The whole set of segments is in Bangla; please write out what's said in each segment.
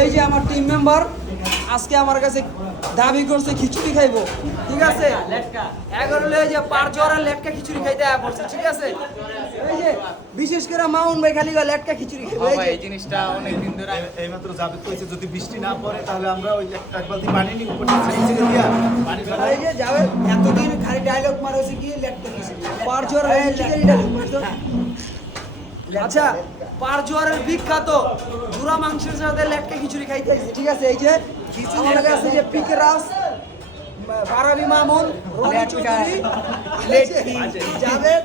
এই যে আমার টিম মেম্বার আজকে আমার কাছে দাবি করছে খিচুড়ি খাইবো। ঠিক আছে? এগারো লে যে পার জ্বর লেটকা খিচুড়ি খাইতে আয়া পড়ছে ঠিক আছে? এই যে বিশেষ করে মাউন ভাই খালি লেটকা খিচুড়ি খাইবো এই জিনিসটা অনেক দিন ধরে এইমাত্র জাবেদ কইছে যদি বৃষ্টি না পড়ে তাহলে আমরা ওই এক বালতি পানি নিই উপর দিয়া পানি এই যে যাবে এতদিন খালি ডায়লগ মারছে কি লেটকা খিচুড়ি? পার ডায়লগ মারছো আচ্ছা পারজোয়ারের বিখ্যাত জুরা মাংসের সাথে লেটকা খিচুড়ি খাইতে আসছি ঠিক আছে? এই যে আমাদের কাছে যে পিকে রাস বারাবি মামুন রনি চৌধুরী। জাভেদ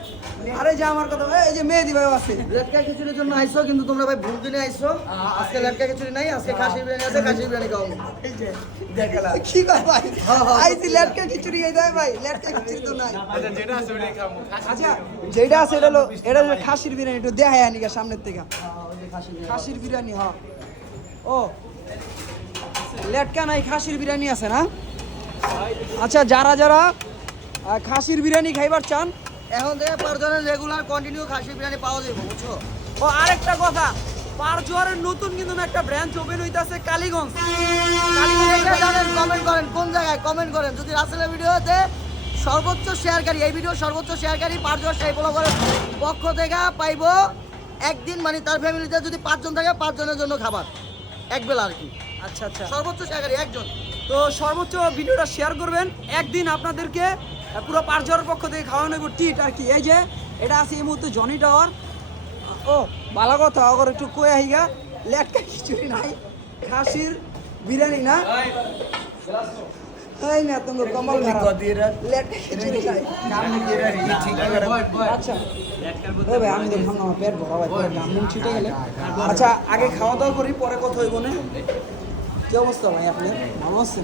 আরে যে আমার কথা এই যে মেহেদি ভাই আছে। লেটকা খিচুড়ির জন্য আইসো কিন্তু তোমরা ভাই ভুল দিনে আইসো। আজকে লেটকা খিচুড়ি নাই আজকে খাসি বিরিয়ানি আছে খাসি বিরিয়ানি খাও এই যে কি কর ভাই? আইছি লেটকা খিচুড়ি খাইতে হয় ভাই লেটকা খিচুড়ি তো নাই। আচ্ছা যেটা আছে ওটাই খাব আচ্ছা যেটা আছে এটা হলো এটা হলো খাসির বিরিয়ানি একটু দেখায় আনি গা সামনের থেকে। খাসির বিরিয়ানি হ। ও লেটকা নাই খাসির বিরিয়ানি আছে না? আচ্ছা যারা যারা খাসির বিরিয়ানি খাইবার চান এখন থেকে পারজনের রেগুলার কন্টিনিউ খাসি বিরিয়ানি পাওয়া যাবে বুঝছ? ও আরেকটা কথা পারজোয়ারের নতুন কিন্তু একটা ব্রাঞ্চ ওপেন হইতাছে কালীগঞ্জ। কমেন্ট করেন কোন জায়গায় কমেন্ট করেন। যদি রাসেলের ভিডিওতে সর্বোচ্চ শেয়ারকারী এই ভিডিও সর্বোচ্চ শেয়ারকারী পাঁচজন সেই ফলো করেন পক্ষ থেকে পাইবো। একদিন মানে তার ফ্যামিলিতে যদি পাঁচজন থাকে পাঁচজনের জন্য খাবার। এক বেলা আর কি। আচ্ছা আচ্ছা। সর্বোচ্চ শেয়ারকারী একজন। তো সর্বোচ্চ ভিডিওটা শেয়ার করবেন। একদিন আপনাদেরকে পুরো পারজোয়ারের পক্ষ থেকে খাওয়ানো টিট আর কি। এই যে, এটা আছে এই মুহূর্তে জনি টাওয়ার ও, ভালো কথা অগর একটু কয়ে আইগা। লেটকা খিচুড়ি নাই, খাসির বিরিয়ানি না? আচ্ছা। আচ্ছা আগে খাওয়া দাওয়া করি, পরে কথা হইব না? কি অবস্থা ভাই, আপনি? ভালো আছেন?